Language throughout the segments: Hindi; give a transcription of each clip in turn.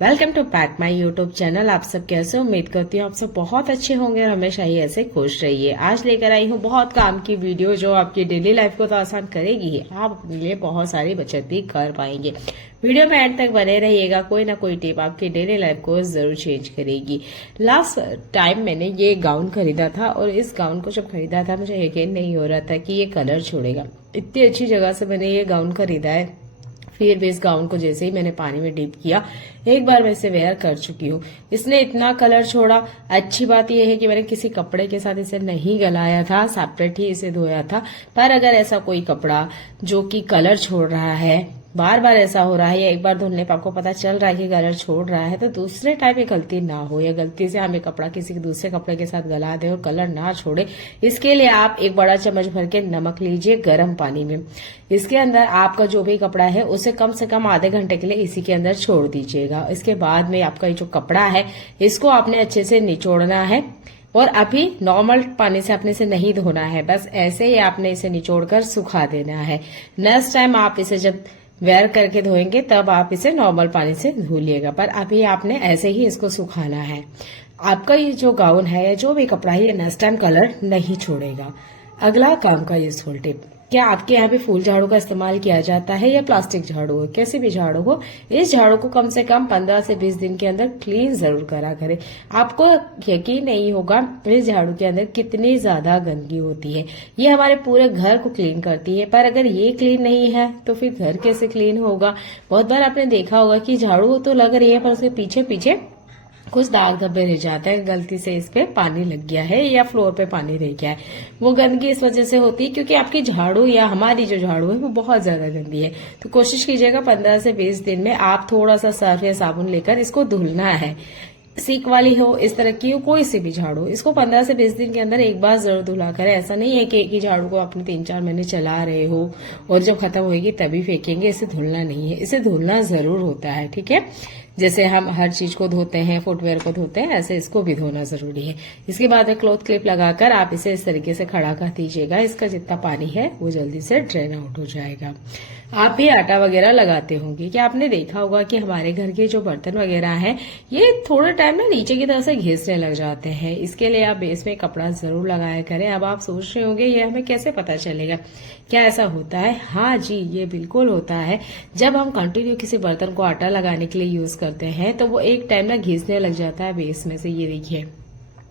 Welcome to back my YouTube channel. आप सब कैसे हो? उम्मीद करती हूँ आप सब बहुत अच्छे होंगे और हमेशा ही ऐसे खुश रहिए। आज लेकर आई हूँ बहुत काम की वीडियो जो आपकी डेली लाइफ को तो आसान करेगी ही, आप अपने लिए बहुत सारी बचत भी कर पाएंगे। वीडियो में एंड तक बने रहिएगा, कोई ना कोई टिप आपकी डेली लाइफ को जरूर चेंज करेगी। लास्ट टाइम मैंने ये गाउन खरीदा था और इस गाउन को जब खरीदा था मुझे यकीन नहीं हो रहा था कि ये कलर छोड़ेगा। इतनी अच्छी जगह से मैंने ये गाउन खरीदा है, फिर भी इस गाउन को जैसे ही मैंने पानी में डिप किया, एक बार मैं इसे वेयर कर चुकी हूँ, इसने इतना कलर छोड़ा। अच्छी बात यह है कि मैंने किसी कपड़े के साथ इसे नहीं गलाया था, सेपरेट ही इसे धोया था। पर अगर ऐसा कोई कपड़ा जो कि कलर छोड़ रहा है, बार बार ऐसा हो रहा है या एक बार धुलने पर आपको पता चल रहा है कि कलर छोड़ रहा है, तो दूसरे टाइम ये गलती ना हो या गलती से हम ये कपड़ा किसी दूसरे कपड़े के साथ गला दे और कलर ना छोड़े, इसके लिए आप एक बड़ा चम्मच भर के नमक लीजिए गर्म पानी में। इसके अंदर आपका जो भी कपड़ा है उसे कम से कम आधे घंटे के लिए इसी के अंदर छोड़ दीजिएगा। इसके बाद में आपका ये जो कपड़ा है इसको आपने अच्छे से निचोड़ना है और अभी नॉर्मल पानी से आपने इसे नहीं धोना है, बस ऐसे ही आपने इसे निचोड़कर सुखा देना है। नेक्स्ट टाइम आप इसे जब वेयर करके धोएंगे तब आप इसे नॉर्मल पानी से धुलिएगा, पर अभी आपने ऐसे ही इसको सुखाना है। आपका ये जो गाउन है या जो भी कपड़ा है ये नेक्स्ट टाइम कलर नहीं छोड़ेगा। अगला काम का यूजफुल टिप, क्या आपके यहाँ पे फूल झाड़ू का इस्तेमाल किया जाता है या प्लास्टिक झाड़ू हो, कैसे भी झाड़ू हो, इस झाड़ू को कम से कम 15 से 20 दिन के अंदर क्लीन जरूर करा करें। आपको यकीन नहीं होगा इस झाड़ू के अंदर कितनी ज्यादा गंदगी होती है। ये हमारे पूरे घर को क्लीन करती है, पर अगर ये क्लीन नहीं है तो फिर घर कैसे क्लीन होगा। बहुत बार आपने देखा होगा कि झाड़ू तो लग रही है पर उसके पीछे पीछे कुछ दाग धब्बे रह जाते हैं, गलती से इस पे पानी लग गया है या फ्लोर पे पानी रह गया है। वो गंदगी इस वजह से होती है क्योंकि आपकी झाड़ू या हमारी जो झाड़ू है वो बहुत ज्यादा गंदी है। तो कोशिश कीजिएगा 15 से 20 दिन में आप थोड़ा सा सर्फ या साबुन लेकर इसको धुलना है। सीक वाली हो, इस तरह की हो, कोई सी भी झाड़ू, इसको 15 से 20 दिन के अंदर एक बार जरूर धुला करें। ऐसा नहीं है कि एक ही झाड़ू को आपने 3-4 महीने चला रहे हो और जब खत्म होगी तभी फेंकेंगे। इसे धुलना नहीं है, इसे धुलना जरूर होता है, ठीक है। जैसे हम हर चीज को धोते हैं, फुटवेयर को धोते हैं, ऐसे इसको भी धोना जरूरी है। इसके बाद में क्लॉथ क्लिप लगाकर आप इसे इस तरीके से खड़ा कर दीजिएगा, इसका जितना पानी है वो जल्दी से ड्रेन आउट हो जाएगा। आप भी आटा वगैरह लगाते होंगे, क्या आपने देखा होगा कि हमारे घर के जो बर्तन वगैरह हैं ये थोड़ा टाइम ना नीचे की तरफ से घिसने लग जाते हैं। इसके लिए आप बेस में कपड़ा जरूर लगाया करें। अब आप सोच रहे होंगे ये हमें कैसे पता चलेगा, क्या ऐसा होता है? हाँ जी, ये बिल्कुल होता है। जब हम कंटिन्यू किसी बर्तन को आटा लगाने के लिए यूज करते हैं तो वो एक टाइम ना घिसने लग जाता है बेस में से। ये देखिए,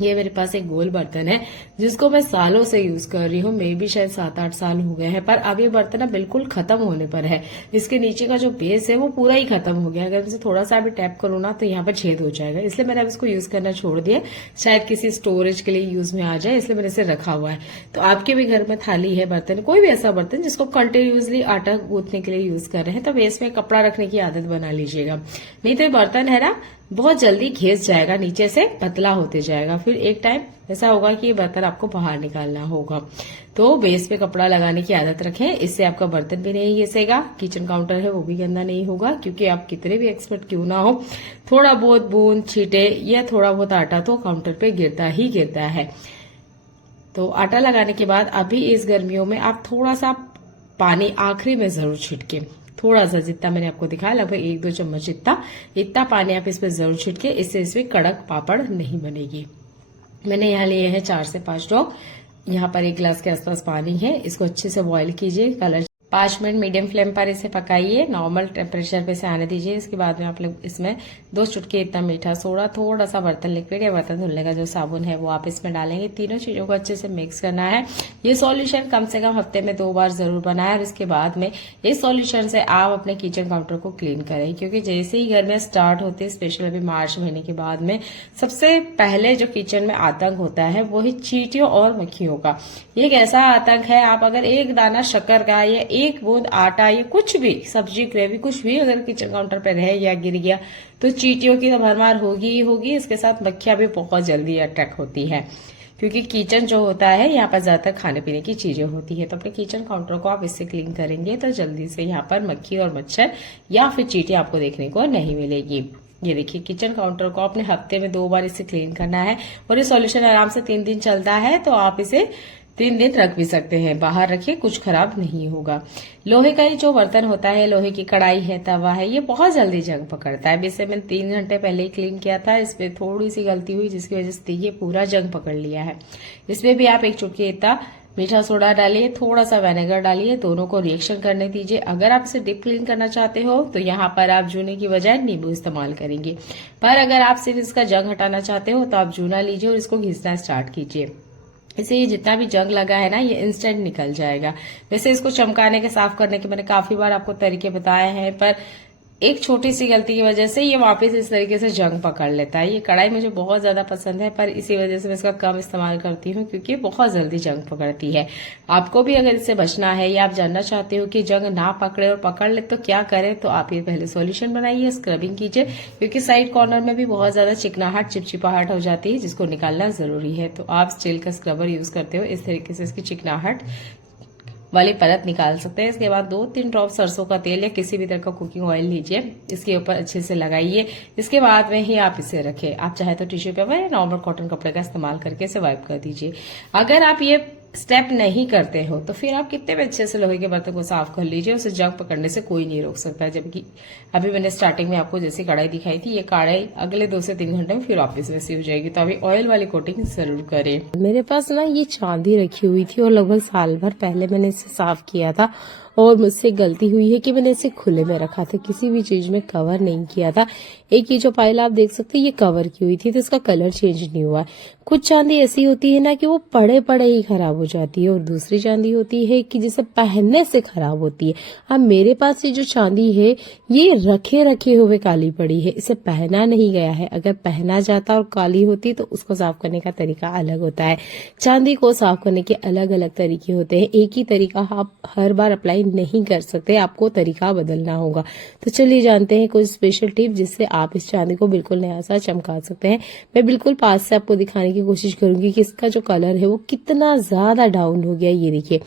ये मेरे पास एक गोल बर्तन है जिसको मैं सालों से यूज कर रही हूँ, मे भी शायद 7-8 साल हो गए हैं, पर अब ये बर्तन ना बिल्कुल खत्म होने पर है। इसके नीचे का जो बेस है वो पूरा ही खत्म हो गया। अगर इसे थोड़ा सा भी टैप करूँ ना तो यहाँ पर छेद हो जाएगा, इसलिए मैंने अब इसको यूज करना छोड़ दिया। शायद किसी स्टोरेज के लिए यूज में आ जाए, इसलिए मैंने इसे रखा हुआ है। तो आपके भी घर में थाली है, बर्तन, कोई भी ऐसा बर्तन जिसको कंटिन्यूसली आटा गूंथने के लिए यूज कर रहे हैं, तो बेस में कपड़ा रखने की आदत बना लीजिएगा। नहीं तो ये बर्तन है ना बहुत जल्दी घिस जाएगा, नीचे से पतला होते जाएगा। फिर एक टाइम ऐसा होगा कि ये बर्तन आपको बाहर निकालना होगा। तो बेस पे कपड़ा लगाने की आदत रखें, इससे आपका बर्तन भी नहीं घिसेगा, किचन काउंटर है वो भी गंदा नहीं होगा। क्योंकि आप कितने भी एक्सपर्ट क्यों ना हो, थोड़ा बहुत बूंद, छींटे या थोड़ा बहुत आटा तो काउंटर पे गिरता ही गिरता है। तो आटा लगाने के बाद अभी इस गर्मियों में आप थोड़ा सा पानी आखिरी में जरूर छिड़के, थोड़ा सा, जितना मैंने आपको दिखाया लगभग 1-2 चम्मच इतना पानी आप इस पे जरूर छिड़के, इससे इसमें कड़क पापड़ नहीं बनेगी। मैंने यहाँ लिए हैं 4 से 5 डॉग। यहाँ पर 1 गिलास के आसपास पानी है, इसको अच्छे से बॉईल कीजिए। कलर 5 मिनट मीडियम फ्लेम पर इसे पकाइए, नॉर्मल टेम्परेचर पे से आने दीजिए। इसके बाद में आप लोग इसमें 2 चुटकी इतना मीठा सोडा, थोड़ा सा बर्तन लिक्विड या बर्तन धुलने का जो साबुन है वो आप इसमें डालेंगे। तीनों चीजों को अच्छे से मिक्स करना है। ये सॉल्यूशन कम से कम हफ्ते में 2 बार जरूर बनाएं और इसके बाद में इस सॉल्यूशन से आप अपने किचन काउंटर को क्लीन करें। क्योंकि जैसे ही गर्मियां स्टार्ट होती है, स्पेशल अभी मार्च महीने के बाद में, सबसे पहले जो किचन में आतंक होता है वो ही चींटियों और मक्खियों का। ये एक ऐसा आतंक है, आप अगर एक दाना शक्कर का या 1 बूंद आटा या कुछ भी सब्जी, ग्रेवी, कुछ भी अगर किचन काउंटर पे रहे या गिर गया तो चींटियों की तो भरमार होगी ही होगी। इसके साथ मक्खियां भी बहुत जल्दी अटैक होती हैं, क्योंकि किचन जो होता है यहाँ पर ज्यादातर खाने पीने की चीजें होती है। तो अपने किचन काउंटर को आप इससे क्लीन करेंगे तो जल्दी से यहाँ पर मक्खी और मच्छर या फिर चींटी आपको देखने को नहीं मिलेगी। ये देखिए, किचन काउंटर को अपने हफ्ते में 2 बार इसे क्लीन करना है और ये सॉल्यूशन आराम से 3 दिन चलता है। तो आप इसे 3 दिन रख भी सकते हैं, बाहर रखिए, कुछ खराब नहीं होगा। लोहे का ही जो बर्तन होता है, लोहे की कढ़ाई है, तवा है, ये बहुत जल्दी जंग पकड़ता है। वैसे मैंने 3 घंटे पहले ही क्लीन किया था, इसमें थोड़ी सी गलती हुई जिसकी वजह से ये पूरा जंग पकड़ लिया है। इसमें भी आप 1 चुटकी इतना मीठा सोडा डालिए, थोड़ा सा विनेगर डालिए, दोनों को रिएक्शन करने दीजिए। अगर आप इसे डीप क्लीन करना चाहते हो तो यहाँ पर आप जूने की बजाय नींबू इस्तेमाल करेंगे, पर अगर आप सिर्फ इसका जंग हटाना चाहते हो तो आप जूना लीजिए और इसको घिसना स्टार्ट कीजिए। इसे ये जितना भी जंग लगा है ना, ये इंस्टेंट निकल जाएगा। वैसे इसको चमकाने के, साफ करने के मैंने काफी बार आपको तरीके बताए हैं, पर एक छोटी सी गलती की वजह से ये वापस इस तरीके से जंग पकड़ लेता है। ये कढ़ाई मुझे बहुत ज्यादा पसंद है, पर इसी वजह से मैं इसका कम इस्तेमाल करती हूँ क्योंकि बहुत जल्दी जंग पकड़ती है। आपको भी अगर इससे बचना है या आप जानना चाहते हो कि जंग ना पकड़े और पकड़ ले तो क्या करें, तो आप ये पहले सॉल्यूशन बनाइए, स्क्रबिंग कीजिए, क्योंकि साइड कॉर्नर में भी बहुत ज्यादा चिकनाहट, चिपचिपाहट हो जाती है जिसको निकालना जरूरी है। तो आप स्टील का स्क्रबर यूज करते हो, इस तरीके से इसकी चिकनाहट वाली परत निकाल सकते हैं। इसके बाद 2-3 ड्रॉप सरसों का तेल या किसी भी तरह का कुकिंग ऑयल लीजिए, इसके ऊपर अच्छे से लगाइए। इसके बाद में ही आप इसे रखें। आप चाहे तो टिश्यू पेपर या नॉर्मल कॉटन कपड़े का इस्तेमाल करके इसे वाइप कर दीजिए। अगर आप ये स्टेप नहीं करते हो तो फिर आप कितने भी अच्छे से लोहे के बर्तन को साफ कर लीजिए, उसे जंग पकड़ने से कोई नहीं रोक सकता। जबकि अभी मैंने स्टार्टिंग में आपको जैसी कढ़ाई दिखाई थी, ये कढ़ाई अगले 2 से 3 घंटे में फिर वापस वैसी हो जाएगी। तो अभी ऑयल वाली कोटिंग जरूर करें। मेरे पास ना ये चांदी रखी हुई थी और लगभग साल भर पहले मैंने इसे साफ किया था, और मुझसे गलती हुई है कि मैंने इसे खुले में रखा था, किसी भी चीज में कवर नहीं किया था। एक ये जो पायल आप देख सकते हैं, ये कवर की हुई थी तो इसका कलर चेंज नहीं हुआ। कुछ चांदी ऐसी होती है ना कि वो पड़े पड़े ही खराब हो जाती है, और दूसरी चांदी होती है कि जिसे पहनने से खराब होती है। अब मेरे पास ये जो चांदी है, ये रखे रखे हुए काली पड़ी है, इसे पहना नहीं गया है। अगर पहना जाता और काली होती तो उसको साफ करने का तरीका अलग होता है। चांदी को साफ करने के अलग अलग तरीके होते हैं, एक ही तरीका आप हर बार अप्लाई नहीं कर सकते, आपको तरीका बदलना होगा। तो चलिए जानते हैं कुछ स्पेशल टिप जिससे आप इस चांदी को बिल्कुल नया सा चमका सकते हैं। मैं बिल्कुल पास से आपको दिखाने की कोशिश करूंगी कि इसका जो कलर है वो कितना ज्यादा डाउन हो गया। ये देखिए,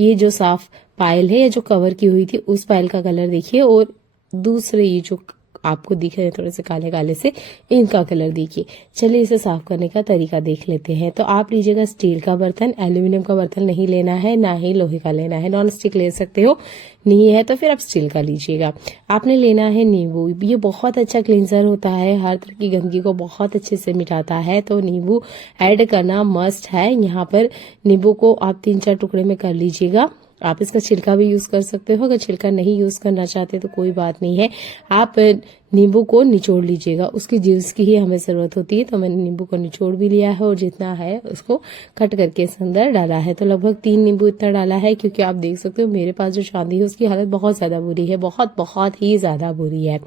ये जो साफ पायल है या जो कवर की हुई थी उस पायल का कलर देखिए, और दूसरे ये जो आपको दिख रहे हैं थोड़े से काले काले से, इनका कलर देखिए। चलिए इसे साफ करने का तरीका देख लेते हैं। तो आप लीजिएगा स्टील का बर्तन, एल्यूमिनियम का बर्तन नहीं लेना है, ना ही लोहे का लेना है। नॉन स्टिक ले सकते हो, नहीं है तो फिर आप स्टील का लीजिएगा। आपने लेना है नींबू, ये बहुत अच्छा क्लींजर होता है, हर तरह की गंदगी को बहुत अच्छे से मिटाता है, तो नींबू ऐड करना मस्ट है। यहाँ पर नींबू को आप 3-4 टुकड़े में कर लीजिएगा। आप इसका छिलका भी यूज कर सकते हो, अगर छिलका नहीं यूज करना चाहते तो कोई बात नहीं है। आप नींबू को निचोड़ लीजिएगा, उसकी जूस की ही हमें जरूरत होती है। तो मैंने नींबू को निचोड़ भी लिया है और जितना है उसको कट करके इस अंदर डाला है। तो लगभग 3 नींबू इतना डाला है, क्योंकि आप देख सकते हो मेरे पास जो चांदी है उसकी हालत बहुत ज्यादा बुरी है, बहुत ही ज्यादा बुरी है।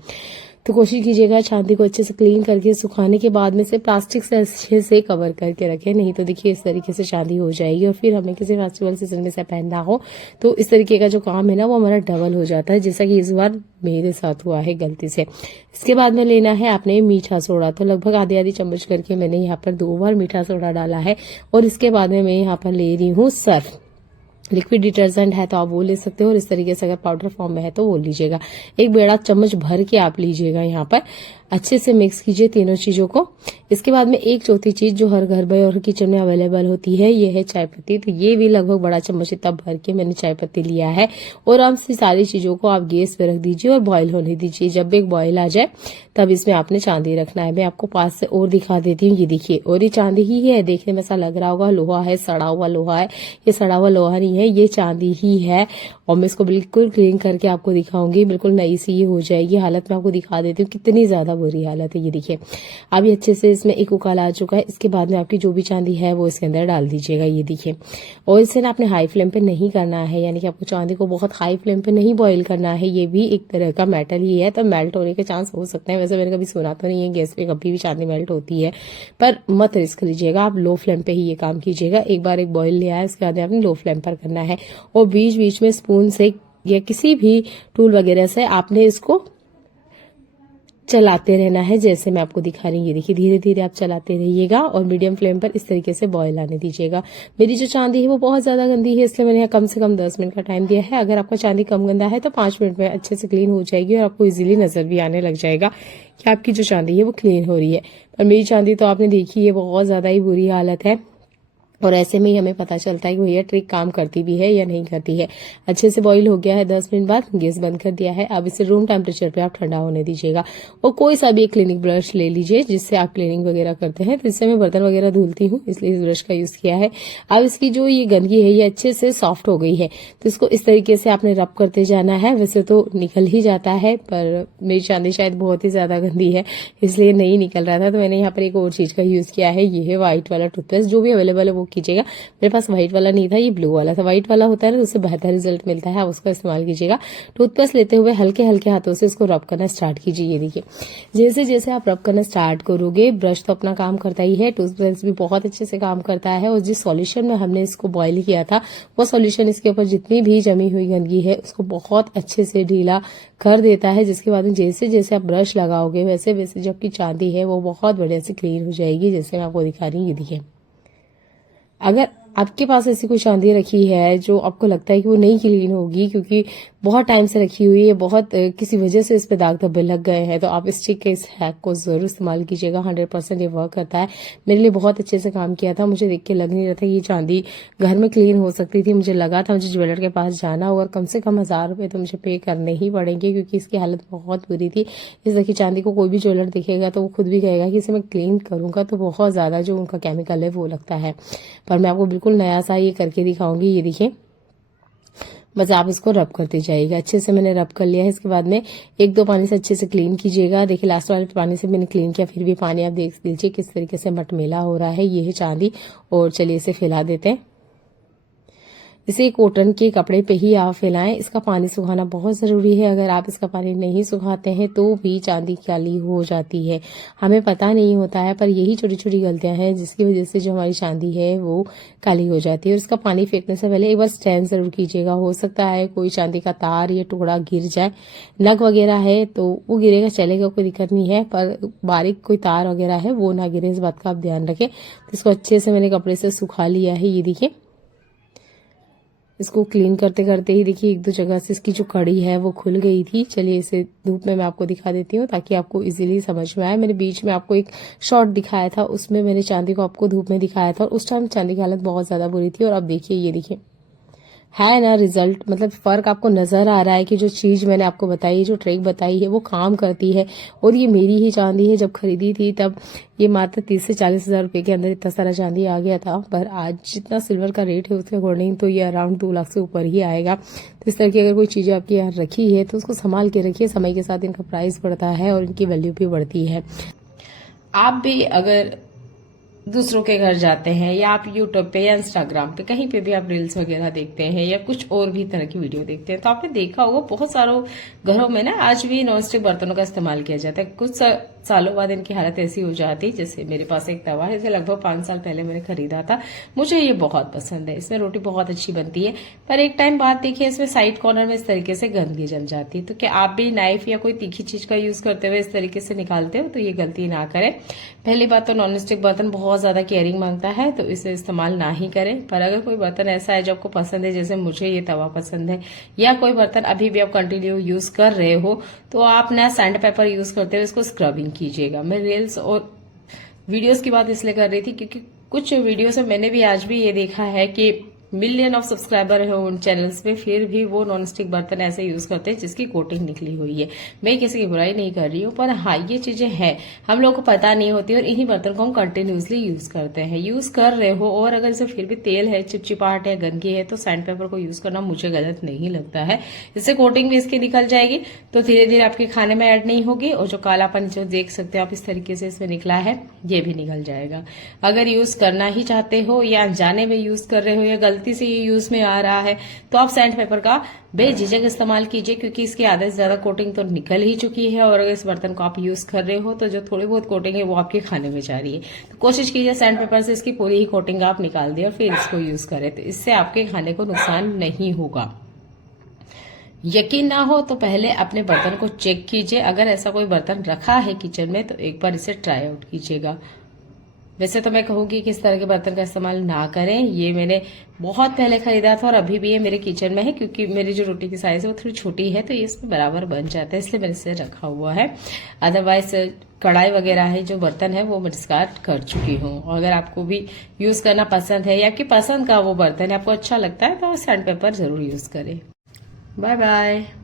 तो कोशिश कीजिएगा चांदी को अच्छे से क्लीन करके सुखाने के बाद में से प्लास्टिक से अच्छे से कवर करके रखें, नहीं तो देखिए इस तरीके से चांदी हो जाएगी और फिर हमें किसी फेस्टिवल सीजन में से पहनना हो तो इस तरीके का जो काम है ना वो हमारा डबल हो जाता है, जैसा कि इस बार मेरे साथ हुआ है गलती से। इसके बाद में लेना है आपने मीठा सोडा, तो लगभग आधी चम्मच करके मैंने यहाँ पर 2 बार मीठा सोडा डाला है। और इसके बाद में मैं यहाँ पर ले रही हूँ सर्फ। लिक्विड डिटर्जेंट है तो आप वो ले सकते हो, और इस तरीके से अगर पाउडर फॉर्म में है तो वो लीजिएगा। 1 बड़ा चम्मच भर के आप लीजिएगा। यहाँ पर अच्छे से मिक्स कीजिए तीनों चीजों को। इसके बाद में 1/4 चीज जो हर घर में और किचन में अवेलेबल होती है, ये है चाय पत्ती। तो ये भी लगभग बड़ा चम्मच इतना भर के मैंने चाय पत्ती लिया है। और आप सारी चीजों को आप गैस पे रख दीजिए और बॉईल होने दीजिए। जब भी एक बॉईल आ जाए तब इसमें आपने चांदी रखना है। मैं आपको पास से और दिखा देती हूँ, ये देखिए, और ये चांदी ही है। देखने में ऐसा लग रहा होगा लोहा है, सड़ा हुआ लोहा है, ये सड़ा हुआ लोहा नहीं है, ये चांदी ही है। और मैं इसको बिल्कुल क्लीन करके आपको दिखाऊंगी, बिल्कुल नई सी ये हो जाएगी। हालत में आपको दिखा देती हूँ कितनी ज्यादा बुरी हालत है। ये देखिए अभी अच्छे से इसमें एक उकाल आ चुका है। इसके बाद में आपकी जो भी चांदी है वो इसके अंदर डाल दीजिएगा। ये देखिए, और इसे ना आपने हाई फ्लेम पे नहीं करना है, यानी कि आपको चांदी को बहुत हाई फ्लेम पे नहीं बॉईल करना है। ये भी एक तरह का मेटल ही है, तो मेल्ट होने के चांस हो सकते हैं। वैसे मैंने कभी सुना तो नहीं है गैस पे कभी भी चांदी मेल्ट होती है, पर मत रिस्क लीजिएगा। आप लो फ्लेम पे ही ये काम कीजिएगा। एक बार एक बॉईल लिया है, उसके बाद आपने लो फ्लेम पर करना है। और बीच बीच में स्पून से या किसी भी टूल वगैरह से आपने इसको चलाते रहना है, जैसे मैं आपको दिखा रही हूँ। ये देखिए, धीरे धीरे आप चलाते रहिएगा और मीडियम फ्लेम पर इस तरीके से बॉईल आने दीजिएगा। मेरी जो चांदी है वो बहुत ज्यादा गंदी है, इसलिए मैंने यहाँ कम से कम 10 मिनट का टाइम दिया है। अगर आपका चांदी कम गंदा है तो 5 मिनट में अच्छे से क्लीन हो जाएगी और आपको इजीली नजर भी आने लग जाएगा कि आपकी जो चांदी है वो क्लीन हो रही है। पर मेरी चांदी तो आपने देखी है, बहुत ज्यादा ही बुरी हालत है। और ऐसे में ही हमें पता चलता है कि भैया ट्रिक काम करती भी है या नहीं करती है। अच्छे से बॉईल हो गया है, 10 मिनट बाद गैस बंद कर दिया है। अब इसे रूम टेम्परेचर पे आप ठंडा होने दीजिएगा। और कोई सा भी एक क्लीनिक ब्रश ले लीजिए जिससे आप क्लीनिंग वगैरह करते हैं। तो इससे मैं बर्तन वगैरह धुलती हूँ, इसलिए इस ब्रश का यूज किया है। अब इसकी जो ये गंदगी है ये अच्छे से सॉफ्ट हो गई है, तो इसको इस तरीके से आपने रब करते जाना है। वैसे तो निकल ही जाता है, पर मेरी चांदी शायद बहुत ही ज्यादा गंदी है इसलिए नहीं निकल रहा था। तो मैंने यहाँ पर एक और चीज का यूज किया है, ये है व्हाइट वाला टूथपेस्ट। जो भी अवेलेबल है वो कीजिएगा। मेरे पास व्हाइट वाला नहीं था, ये ब्लू वाला था। व्हाइट वाला होता है ना, तो उससे बेहतर रिजल्ट मिलता है, आप उसका इस्तेमाल कीजिएगा। टूथपेस्ट लेते हुए हल्के हल्के हाथों से इसको रब करना स्टार्ट कीजिए। ये देखिए, जैसे जैसे आप रब करना स्टार्ट करोगे, ब्रश तो अपना काम करता ही है, टूथपेस्ट भी बहुत अच्छे से काम करता है। और जिस सॉल्यूशन में हमने इसको बॉईल किया था, वो सॉल्यूशन इसके ऊपर जितनी भी जमी हुई गंदगी है उसको बहुत अच्छे से ढीला कर देता है। जिसके बाद जैसे जैसे आप ब्रश लगाओगे वैसे वैसे जो आपकी चांदी है वो बहुत बढ़िया से क्लीन हो जाएगी। जैसे मैं आपको दिखा रही हूँ, ये देखिए। अगर आपके पास ऐसी कोई चांदी रखी है जो आपको लगता है कि वो नहीं क्लीन होगी क्योंकि बहुत टाइम से रखी हुई है, बहुत किसी वजह से इस पे दाग धब्बे लग गए हैं, तो आप इस ट्रिक के इस हैक को जरूर इस्तेमाल कीजिएगा। 100% ये वर्क करता है। मेरे लिए बहुत अच्छे से काम किया था। मुझे देख के लग नहीं रहा था ये चांदी घर में क्लीन हो सकती थी। मुझे लगा था मुझे ज्वेलर के पास जाना होगा, कम से कम 1000 रुपए तो मुझे पे करने ही पड़ेंगे क्योंकि इसकी हालत बहुत बुरी थी। इस तरह की चांदी को कोई भी ज्वेलर दिखेगा तो वो खुद भी कहेगा कि इसे मैं क्लीन करूंगा तो बहुत ज्यादा जो उनका केमिकल है वो लगता है। पर मैं आपको बिल्कुल नया सा ये करके दिखाऊंगी। ये देखिए, बस आप इसको रब करते जाइएगा। अच्छे से मैंने रब कर लिया है। इसके बाद में 1-2 पानी से अच्छे से क्लीन कीजिएगा। देखिए, लास्ट वाले पानी से मैंने क्लीन किया, फिर भी पानी आप देख लीजिए किस तरीके से मटमेला हो रहा है। ये है चांदी। और चलिए इसे फैला देते हैं। इसे कॉटन के कपड़े पे ही आप फैलाएं। इसका पानी सुखाना बहुत जरूरी है। अगर आप इसका पानी नहीं सुखाते हैं तो भी चांदी काली हो जाती है। हमें पता नहीं होता है, पर यही छोटी छोटी गलतियां हैं जिसकी वजह से जो हमारी चांदी है वो काली हो जाती है। और इसका पानी फेंकने से पहले एक बार स्टैंड जरूर कीजिएगा। हो सकता है कोई चांदी का तार या टुकड़ा गिर जाए, नग वगैरह है तो वो गिरेगा, चलेगा, कोई दिक्कत नहीं है, पर बारीक कोई तार वगैरह है वो ना गिरे, इस बात का आप ध्यान रखें। तो इसको अच्छे से मैंने कपड़े से सुखा लिया है। ये देखिए, इसको क्लीन करते करते ही देखिए 1-2 जगह से इसकी जो कड़ी है वो खुल गई थी। चलिए इसे धूप में मैं आपको दिखा देती हूँ ताकि आपको इजीली समझ में आए। मैंने बीच में आपको एक शॉट दिखाया था, उसमें मैंने चांदी को आपको धूप में दिखाया था और उस टाइम चांदी की हालत बहुत ज्यादा बुरी थी। और अब देखिए, ये देखिए है ना रिजल्ट, मतलब फर्क आपको नजर आ रहा है कि जो चीज मैंने आपको बताई, जो ट्रिक बताई है वो काम करती है। और ये मेरी ही चांदी है। जब खरीदी थी तब ये मात्र 30 से 40 हजार रुपए के अंदर इतना सारा चांदी आ गया था, पर आज जितना सिल्वर का रेट है उसके अकॉर्डिंग तो ये अराउंड 2 लाख से ऊपर ही आएगा। तो इस तरह की अगर कोई चीजें आपके यहाँ रखी है तो उसको संभाल के रखिए। समय के साथ इनका प्राइस बढ़ता है और इनकी वैल्यू भी बढ़ती है। आप भी अगर दूसरों के घर जाते हैं या आप यूट्यूब पे या इंस्टाग्राम पे कहीं पे भी आप रील्स वगैरह देखते हैं या कुछ और भी तरह की वीडियो देखते हैं तो आपने देखा होगा बहुत सारों घरों में ना आज भी नॉनस्टिक बर्तनों का इस्तेमाल किया जाता है। कुछ सालों बाद इनकी हालत ऐसी हो जाती है। जैसे मेरे पास एक तवा है, इसे लगभग 5 साल पहले मैंने खरीदा था। मुझे ये बहुत पसंद है, इसमें रोटी बहुत अच्छी बनती है, पर एक टाइम बाद देखिए इसमें साइड कॉर्नर में इस तरीके से गंदगी जम जाती है। तो क्या आप भी नाइफ या कोई तीखी चीज का यूज करते हुए इस तरीके से निकालते हो? तो ये गलती ना करें। पहली बात तो नॉनस्टिक बर्तन बहुत ज्यादा केयरिंग मांगता है, तो इसे इस्तेमाल ना ही करें। पर अगर कोई बर्तन ऐसा है जो आपको पसंद है, जैसे मुझे ये तवा पसंद है, या कोई बर्तन अभी भी आप कंटिन्यू यूज कर रहे हो, तो आप ना सैंड पेपर यूज करते हुए इसको स्क्रबिंग कीजिएगा। मैं रील्स और वीडियोस की बात इसलिए कर रही थी क्योंकि कुछ वीडियोस में मैंने भी आज भी ये देखा है कि मिलियन ऑफ सब्सक्राइबर है उन चैनल्स पे, फिर भी वो नॉनस्टिक बर्तन ऐसे यूज करते हैं जिसकी कोटिंग निकली हुई है। मैं किसी की बुराई नहीं कर रही हूँ, पर हाँ ये चीजें हैं, हम लोग को पता नहीं होती और इन्हीं बर्तन को हम कंटिन्यूसली यूज करते हैं। यूज कर रहे हो और अगर इसे फिर भी तेल है, चिपचिपाहट है, गंदगी है, तो सैंड पेपर को यूज करना मुझे गलत नहीं लगता है। इससे कोटिंग भी इसकी निकल जाएगी, तो धीरे धीरे आपके खाने में ऐड नहीं होगी और जो कालापन जो देख सकते हो आप इस तरीके से इसमें निकला है, ये भी निकल जाएगा। अगर यूज करना ही चाहते हो या अनजाने में यूज कर रहे हो या गलती से ये यूज में आ रहा है, तो आप सैंड पेपर का बेझिझक इस्तेमाल कीजिए क्योंकि इसकी आधे से ज्यादा कोटिंग तो निकल ही चुकी है। और अगर इस बर्तन को आप यूज कर रहे हो तो जो थोड़ी बहुत कोटिंग है वो आपके खाने में जा रही है। तो कोशिश कीजिए सैंड पेपर से इसकी पूरी ही कोटिंग आप निकाल दें और फिर इसको यूज करें, तो इससे आपके खाने को नुकसान नहीं होगा। यकीन ना हो तो पहले अपने बर्तन को चेक कीजिए। अगर ऐसा कोई बर्तन रखा है किचन में तो एक बार इसे ट्राई आउट कीजिएगा। वैसे तो मैं कहूंगी कि इस तरह के बर्तन का इस्तेमाल ना करें। ये मैंने बहुत पहले खरीदा था और अभी भी ये मेरे किचन में है, क्योंकि मेरी जो रोटी की साइज है वो थोड़ी छोटी है, तो ये इसमें बराबर बन जाता है, इसलिए मैंने इसे रखा हुआ है। अदरवाइज कढ़ाई वगैरह है जो बर्तन है वो मैं डिस्कार्ड कर चुकी हूँ। अगर आपको भी यूज करना पसंद है या कि पसंद का वो बर्तन है, आपको अच्छा लगता है, तो सैंड पेपर जरूर यूज करें। Bye bye.